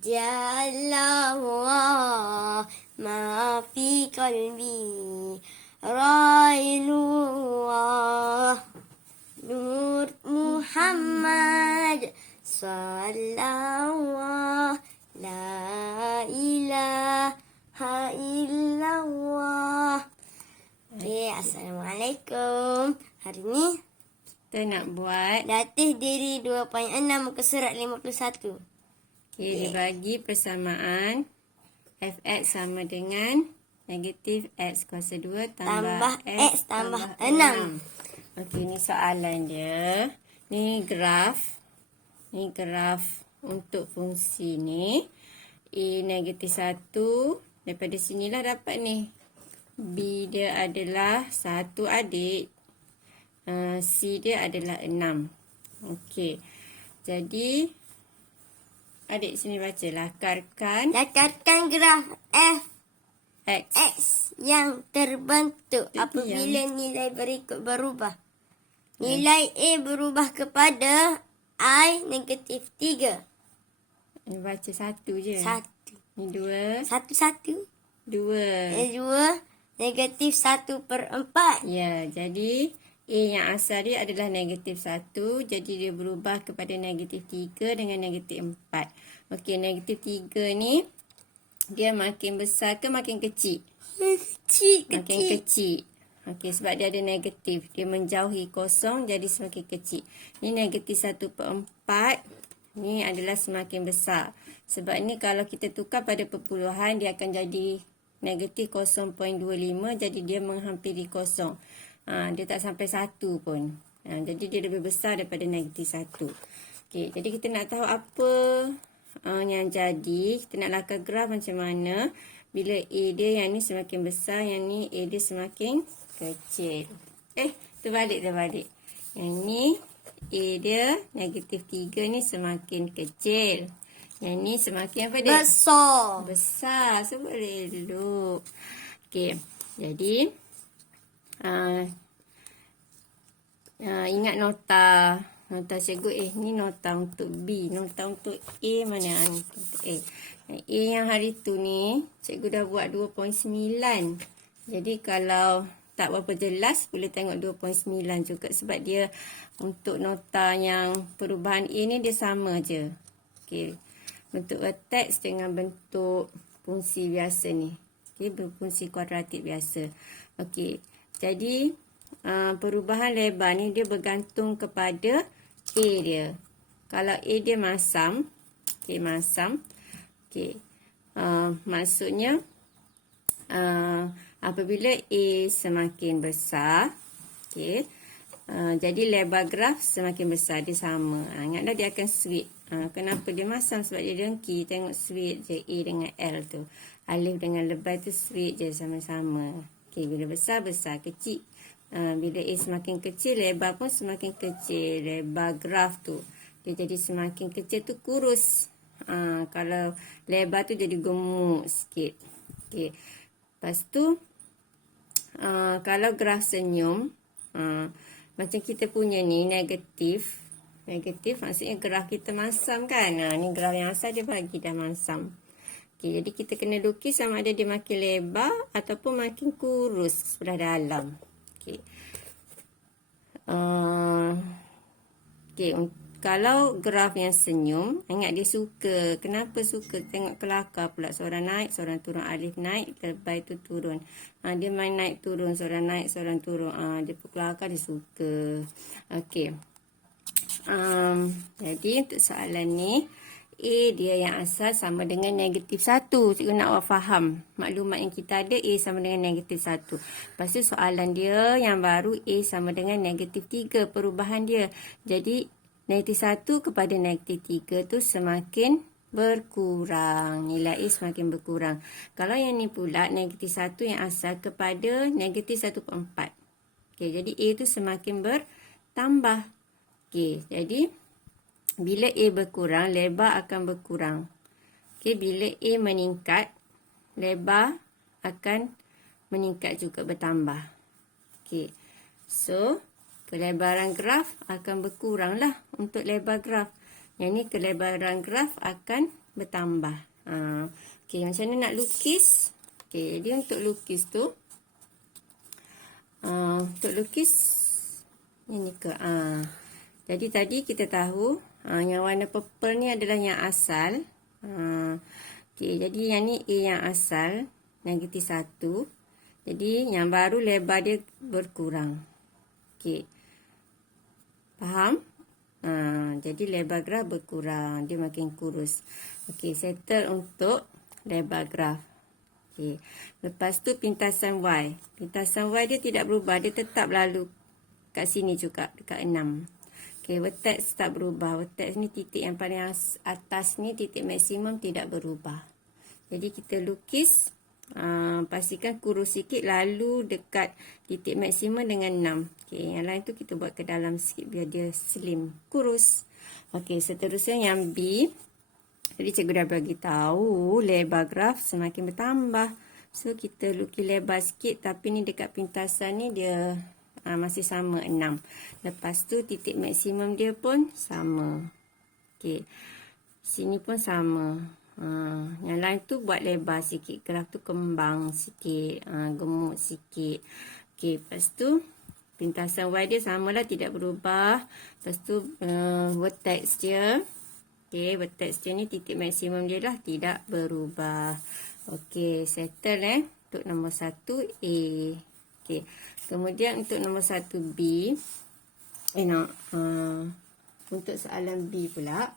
جل الله ما في قلبي رأي الله نور محمد صلى الله لا إله إلا الله. Okay, Assalamualaikum. Hari ni kita nak buat latih diri 2.6 muka surat 51. dibagi persamaan fx sama dengan negatif x kuasa 2 tambah X tambah 6. Okey, ni soalan dia. Ni graf. Ni graf untuk fungsi ni. A negatif 1. Daripada sinilah dapat ni. B dia adalah 1 adik. C dia adalah 6. Okey. Jadi adik sini baca. Lakarkan graf f x. X yang terbentuk apabila nilai berikut berubah. Nilai A berubah kepada I negatif 3. Ni baca 1 je. 1. Ni 2. 1. 2. 2 negatif 1/4. Ya, jadi A yang asal dia adalah negatif 1. Jadi dia berubah kepada negatif 3 dengan negatif 4. Okey, negatif 3 ni dia makin besar ke makin kecil? Makin kecil. Okey, sebab dia ada negatif. Dia menjauhi kosong jadi semakin kecil. Ni negatif 1/4. Ni adalah semakin besar. Sebab ni kalau kita tukar pada perpuluhan dia akan jadi negatif 0.25. Jadi dia menghampiri kosong. Dia tak sampai 1 pun. Jadi dia lebih besar daripada negatif 1. Okey, jadi kita nak tahu apa yang jadi. Kita nak lakar graf macam mana. Bila A dia yang ni semakin besar, yang ni A dia semakin kecil. Terbalik. Yang ni A dia negatif 3 ni semakin kecil. Yang ni semakin apa dia? Besar. So boleh elok. Okey, jadi ingat nota cikgu. Ni nota untuk B. Nota untuk A mana? Untuk A. A yang hari tu ni cikgu dah buat 2.9. Jadi kalau tak berapa jelas boleh tengok 2.9 juga. Sebab dia untuk nota yang perubahan A ni dia sama je. Okey. Bentuk vertex dengan bentuk fungsi biasa ni. Okey, berfungsi kuadratik biasa. Okey. Jadi perubahan lebar ni dia bergantung kepada A dia. Kalau A dia masam, masam. Okey. Maksudnya apabila A semakin besar, okey. Jadi lebar graf semakin besar, dia sama. Ingatlah dia akan switch. Kenapa dia masam? Sebab dia dengki. Tengok switch je A dengan L tu. Alif dengan lebay tu switch je sama-sama. Okey, bila besar, kecil. Bila A semakin kecil, lebar pun semakin kecil. Lebar graf tu. Dia jadi semakin kecil tu kurus. Kalau lebar tu jadi gemuk sikit. Okey. Lepas tu, kalau graf senyum, macam kita punya ni negatif. Negatif maksudnya graf kita masam kan. Ni graf yang asal dia bagi dah masam. Okay, jadi kita kena lukis sama ada dia makin lebar ataupun makin kurus sebelah dalam. Okay. Kalau graf yang senyum, ingat dia suka. Kenapa suka? Tengok kelakar pula. Seorang naik, seorang turun. Alif naik, lebay tu turun. Dia main naik turun. Seorang naik, seorang turun. Dia kelakar, dia suka. Okey. Jadi untuk soalan ni, A dia yang asal sama dengan negatif 1. Cikgu nak awak faham. Maklumat yang kita ada, A sama dengan negatif 1. Lepas tu soalan dia yang baru, A sama dengan negatif 3. Perubahan dia. Jadi, negatif 1 kepada negatif 3 tu semakin berkurang. Nilai A semakin berkurang. Kalau yang ni pula, negatif 1 yang asal kepada negatif 1/4. Okay, jadi A tu semakin bertambah. Okay, jadi bila A berkurang, lebar akan berkurang. Okay, bila A meningkat, lebar akan meningkat juga, bertambah. Okay, so kelebaran graf akan berkurang lah untuk lebar graf. Yang ni kelebaran graf akan bertambah. Okey, macam mana nak lukis? Okey, jadi untuk lukis tu, ini ke? Jadi tadi kita tahu yang warna purple ni adalah yang asal. Okey, jadi yang ni A yang asal, negatif 1. Jadi yang baru lebar dia berkurang. Okey. Faham? Jadi lebar graf berkurang, dia makin kurus. Okey, settle untuk lebar graf. Okey. Lepas tu pintasan Y. Pintasan Y dia tidak berubah, dia tetap lalu kat sini juga, dekat 6. Okey, vertex tak berubah. Vertex ni titik yang paling atas ni, titik maksimum tidak berubah. Jadi kita lukis, pastikan kurus sikit lalu dekat titik maksimum dengan 6. Okey, yang lain tu kita buat ke dalam sikit biar dia slim, kurus. Okey, seterusnya yang B. Jadi cikgu dah bagi tahu lebar graf semakin bertambah. So kita lukis lebar sikit, tapi ni dekat pintasan ni dia masih sama 6. Lepas tu titik maksimum dia pun sama. Okey. Sini pun sama. Yang lain tu buat lebar sikit. Graf tu kembang sikit. Gemuk sikit. Okey. Lepas tu pintasan Y dia samalah, tidak berubah. Lepas tu vertex dia. Okey. Vertex dia ni titik maksimum dia lah tidak berubah. Okey. Settle untuk nombor 1 A. Okey. Kemudian untuk nombor 1 B. Untuk soalan B pula.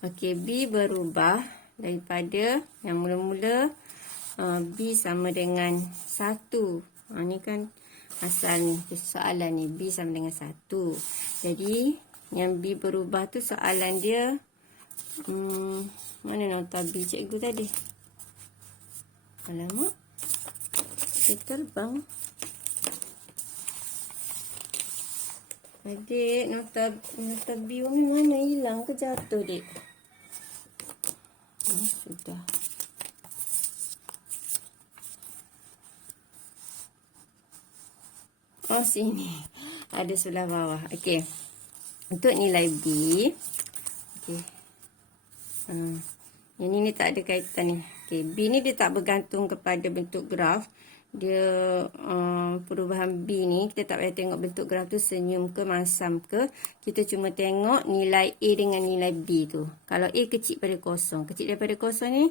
Okey, B berubah daripada yang mula-mula B sama dengan 1. Ni kan asal ni, soalan ni B sama dengan 1. Jadi yang B berubah tu soalan dia mana nota B cikgu tadi? Alamak, dia terbang. Adik, nota B ni mana hilang ke jatuh, dik? Sudah. Sini. Ada sebelah bawah. Okey. Untuk nilai B. Okey. Yang ni tak ada kaitan ni. Okey, B ni dia tak bergantung kepada bentuk graf. Dia perubahan B ni kita tak payah tengok bentuk graf tu senyum ke masam ke. Kita cuma tengok nilai A dengan nilai B tu. Kalau A kecil pada kosong, kecil daripada kosong ni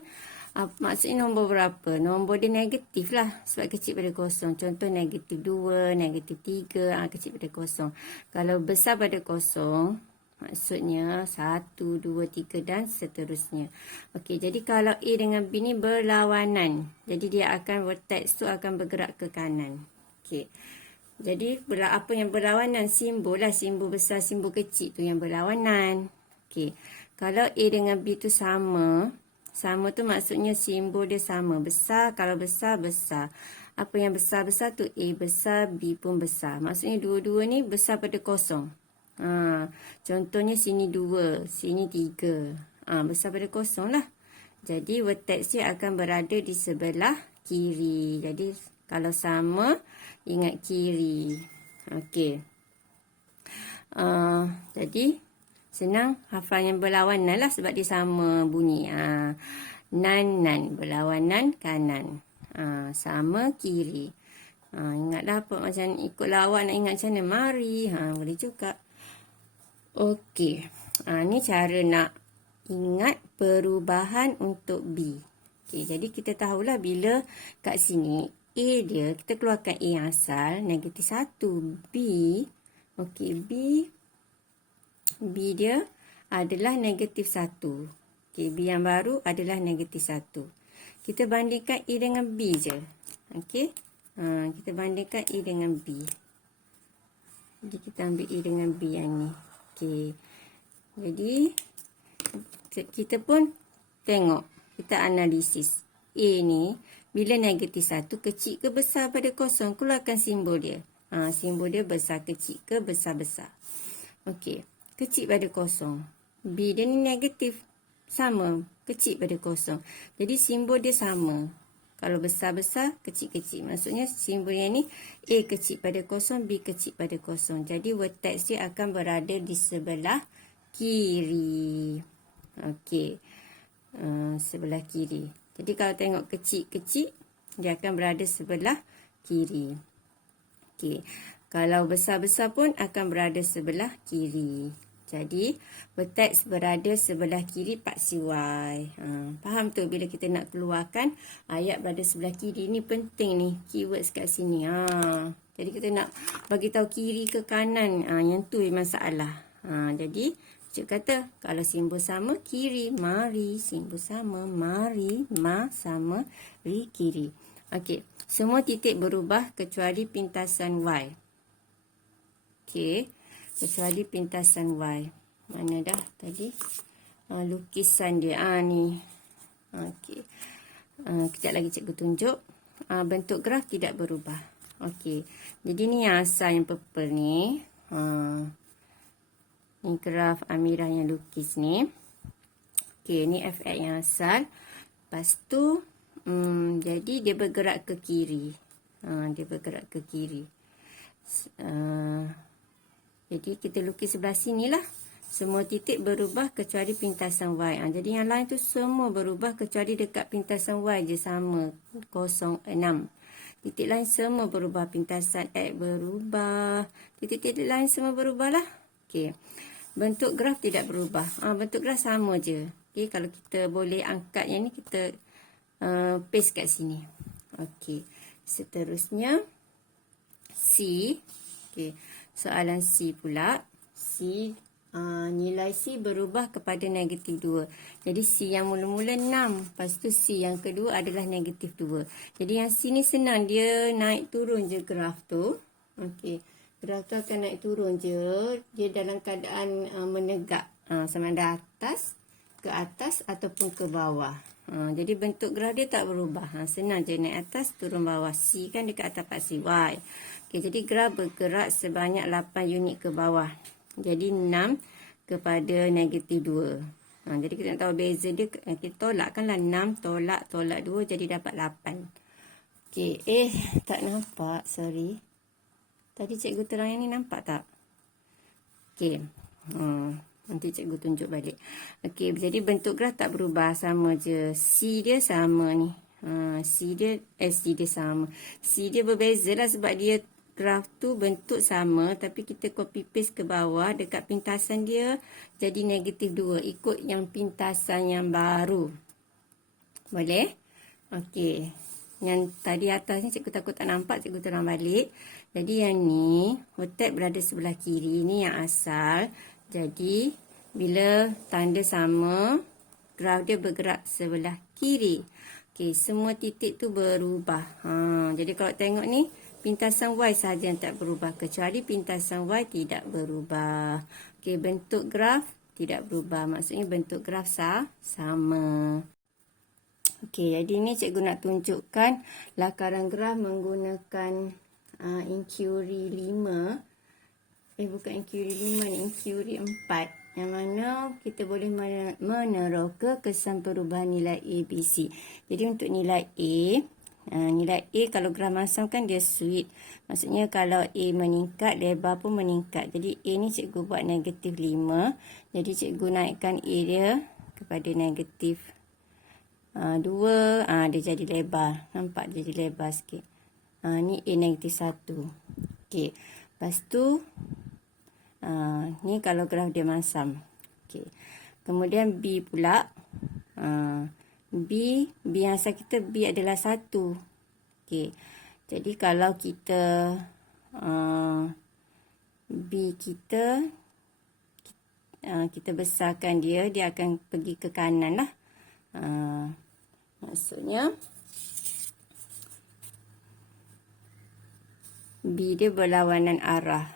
maksudnya nombor berapa? Nombor dia negatif lah sebab kecil pada kosong. Contoh negatif 2, negatif 3, kecil pada kosong. Kalau besar pada kosong, maksudnya 1, 2, 3 dan seterusnya. Okey, jadi kalau A dengan B ni berlawanan. Jadi dia akan, vertex tu akan bergerak ke kanan. Okey. Jadi apa yang berlawanan? Simbol lah. Simbol besar, simbol kecil tu yang berlawanan. Okey. Kalau A dengan B tu sama. Sama tu maksudnya simbol dia sama. Besar, kalau besar, besar. Apa yang besar-besar tu A besar, B pun besar. Maksudnya dua-dua ni besar pada kosong. Contohnya sini 2, sini 3. Besar pada kosong lah. Jadi vertex dia akan berada di sebelah kiri. Jadi kalau sama, ingat kiri. Okey. Jadi senang hafal yang berlawanan lah sebab dia sama bunyi. Nan berlawanan kanan. Sama kiri. Ingatlah apa macam ikut lawan nak ingat macam mana. Mari. Boleh juga. Okey. Ni cara nak ingat perubahan untuk B. Okey, jadi kita tahulah bila kat sini A dia, kita keluarkan A yang asal, negatif 1. B, okey, B dia adalah negatif 1. Okey, B yang baru adalah negatif 1. Kita bandingkan A dengan B je. Okey. Kita bandingkan A dengan B. Jadi kita ambil A dengan B yang ni. Okey. Jadi kita pun tengok, kita analisis. A ni bila negatif 1 kecil ke besar pada kosong, keluarkan simbol dia. Simbol dia besar kecil ke besar-besar. Okey. Kecil pada kosong. B dia ni negatif. Sama. Kecil pada kosong. Jadi simbol dia sama. Kalau besar-besar, kecil-kecil. Maksudnya simbol yang ni A kecil pada kosong, B kecil pada kosong. Jadi vertex dia akan berada di sebelah kiri. Okey. sebelah kiri. Jadi kalau tengok kecil-kecil, dia akan berada sebelah kiri. Okey. Kalau besar-besar pun akan berada sebelah kiri. Jadi, vertex berada sebelah kiri paksi Y. Faham tu bila kita nak keluarkan ayat berada sebelah kiri. Ni penting ni, keywords kat sini. Jadi, kita nak bagi tahu kiri ke kanan. Yang tu masalah. Jadi, cik kata, kalau simbol sama, kiri, mari. Simbol sama, mari, ma, sama, ri, kiri. Okey, semua titik berubah kecuali pintasan Y. Okey. Kecuali pintasan Y. Mana dah tadi? Lukisan dia. Ni. Okey. Kejap lagi cikgu tunjuk. Bentuk graf tidak berubah. Okey. Jadi ni yang asal yang purple ni. Ni graf Amirah yang lukis ni. Okey. Ni FX yang asal. Lepas tu. Jadi dia bergerak ke kiri. Dia bergerak ke kiri. Jadi kita lukis sebelah sini lah. Semua titik berubah kecuali pintasan Y. Jadi yang lain tu semua berubah kecuali dekat pintasan Y je sama. 06. Titik lain semua berubah. Pintasan X berubah. Titik-titik lain semua berubah lah. Okey. Bentuk graf tidak berubah. Bentuk graf sama je. Okey. Kalau kita boleh angkat yang ni kita paste kat sini. Okey. Seterusnya C. Okey. Soalan C pula. C, nilai C berubah kepada negatif 2. Jadi C yang mula-mula 6. Lepas tu C yang kedua adalah negatif 2. Jadi yang C ni senang. Dia naik turun je graf tu. Okey. Graf tu akan naik turun je. Dia dalam keadaan menegak. Sama ada ke atas ataupun ke bawah. Jadi bentuk graf dia tak berubah. Senang je naik atas, turun bawah. C kan dekat atas paksi Y. Okay, jadi graf bergerak sebanyak 8 unit ke bawah. Jadi 6 kepada negatif 2. Jadi kita nak tahu beza dia. Kita tolakkanlah 6 tolak 2 jadi dapat 8. Okay, tak nampak. Sorry. Tadi cikgu terang yang ni nampak tak? Okay. Nanti cikgu tunjuk balik. Okey, jadi bentuk graf tak berubah. Sama je. C dia sama ni. C dia sama. C dia berbeza lah sebab dia graf tu bentuk sama. Tapi kita copy paste ke bawah. Dekat pintasan dia jadi negatif 2. Ikut yang pintasan yang baru. Boleh? Okey. Yang tadi atas ni cikgu takut tak nampak. Cikgu terang balik. Jadi yang ni. Vertex berada sebelah kiri. Ini yang asal. Jadi, bila tanda sama, graf dia bergerak sebelah kiri. Okey, semua titik tu berubah. Jadi, kalau tengok ni, pintasan Y sahaja yang tak berubah. Kecuali pintasan Y tidak berubah. Okey, bentuk graf tidak berubah. Maksudnya bentuk graf sama. Okey, jadi ni cikgu nak tunjukkan lakaran graf menggunakan inquiry 5. Bukan inquiry 5 ni, inquiry 4. Yang mana kita boleh meneroka kesan perubahan nilai A, B, C. Jadi untuk nilai A kalau graf masam kan dia sweet. Maksudnya kalau A meningkat, lebar pun meningkat. Jadi A ni cikgu buat negatif 5. Jadi cikgu naikkan A dia kepada negatif 2. Dia jadi lebar. Nampak dia jadi lebar sikit. Ni A negatif 1. Okey. Lepas tu, ni kalau graf dia masam. Okay. Kemudian B pula. B yang asal kita B adalah 1. Okay. Jadi kalau kita B kita besarkan dia akan pergi ke kanan lah. Maksudnya B dia berlawanan arah.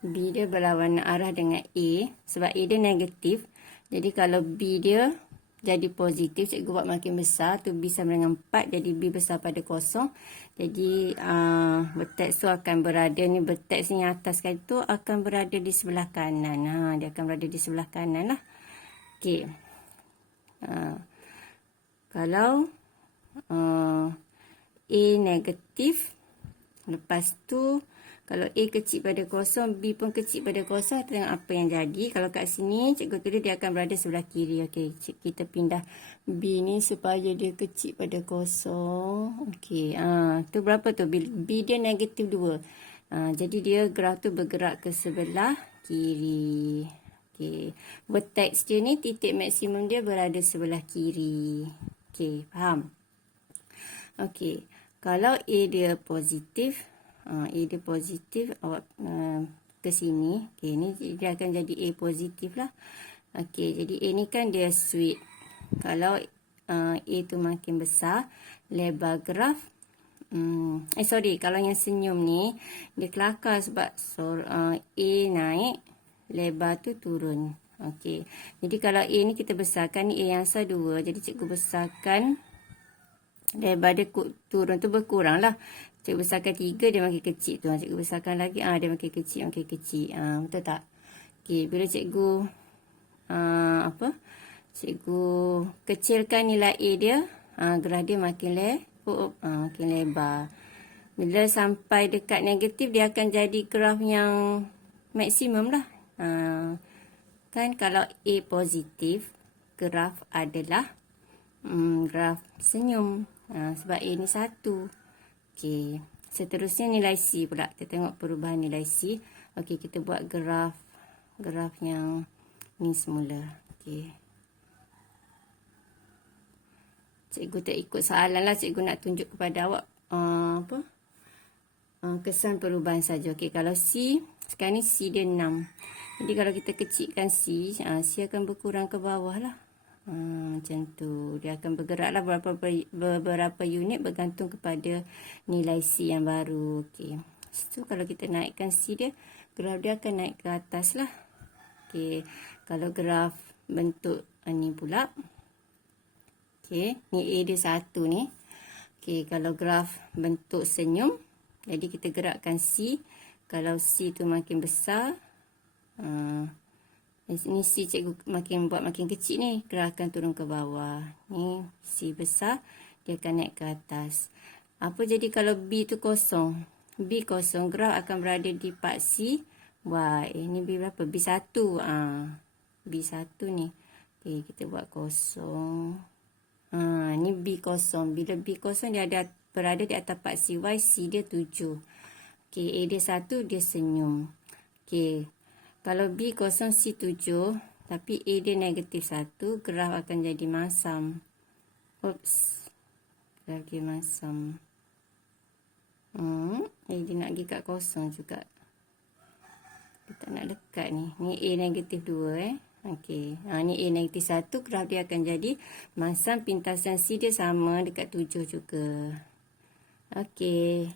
B dia berlawanan arah dengan A. Sebab A dia negatif. Jadi kalau B dia jadi positif, cikgu buat makin besar. Tu B sama dengan 4. Jadi B besar pada 0. Jadi vertex tu akan berada ni. Vertex ni yang atas kali tu akan berada di sebelah kanan. Dia akan berada di sebelah kanan lah. Okey. Kalau A negatif. Lepas tu Kalau A kecil pada kosong, B pun kecil pada kosong, kita tengok apa yang jadi. Kalau kat sini, cikgu tulis dia akan berada sebelah kiri. Okey, kita pindah B ni supaya dia kecil pada kosong. Okey, tu berapa tu? B dia negatif 2. Jadi dia graf tu bergerak ke sebelah kiri. Okey, vertex dia ni, titik maksimum dia berada sebelah kiri. Okey, faham? Okey, kalau A dia positif, A dia positif, awak ke sini. Okey, ni dia akan jadi A positif lah. Okey, jadi A ni kan dia sweet. Kalau A tu makin besar, lebar graf. Kalau yang senyum ni, dia kelakar sebab A naik, lebar tu turun. Okey, jadi kalau A ni kita besarkan, ni A yang asal 2. Jadi cikgu besarkan, lebar dia turun tu berkurang lah. Cikgu besarkan 3, dia makin kecil tu. Cikgu besarkan lagi, dia makin kecil, makin kecil. Betul tak? Okey, bila cikgu cikgu kecilkan nilai A dia, graf dia makin makin lebar. Bila sampai dekat negatif, dia akan jadi graf yang maksimum lah. Kan kalau A positif, graf adalah graf senyum. Sebab A ni 1. Okey, seterusnya nilai C pula. Kita tengok perubahan nilai C. Okey, kita buat graf yang ni semula. Okey, cikgu tak ikut soalan lah. Cikgu nak tunjuk kepada awak kesan perubahan saja. Okey, kalau C, sekarang ni C dia 6. Jadi kalau kita kecilkan C, C akan berkurang ke bawah lah. Macam tu. Dia akan bergerak lah beberapa unit bergantung kepada nilai C yang baru. Okey, so kalau kita naikkan C dia, graf dia akan naik ke atas lah. Okey, kalau graf bentuk ni pula. Okey, ni A dia 1 ni. Okey, kalau graf bentuk senyum, jadi kita gerakkan C. Kalau C tu makin besar, ni C cikgu buat makin kecil ni, graf akan turun ke bawah. Ni C besar, dia akan naik ke atas. Apa jadi kalau B tu kosong? B kosong, graf akan berada di part C. Ni B berapa? B1. B1 ni. Okey, kita buat kosong. Ni B kosong. Bila B kosong, dia berada di atas part C. C dia 7. Okey, A dia 1, dia senyum. Okey, kalau B kosong, C 7, tapi A dia negatif 1, graf akan jadi masam. Graf dia masam. Dia nak pergi kat kosong juga. Dia tak nak dekat ni. Ni A negatif 2 Okey, ni A negatif 1, graf dia akan jadi masam. Pintasan C dia sama dekat 7 juga. Okey,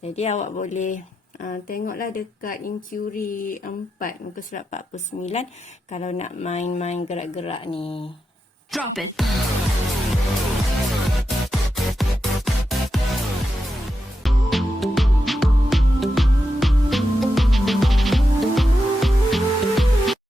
jadi awak boleh tengoklah dekat Incuri 4 muka surat 49 kalau nak main-main gerak-gerak ni. Drop it.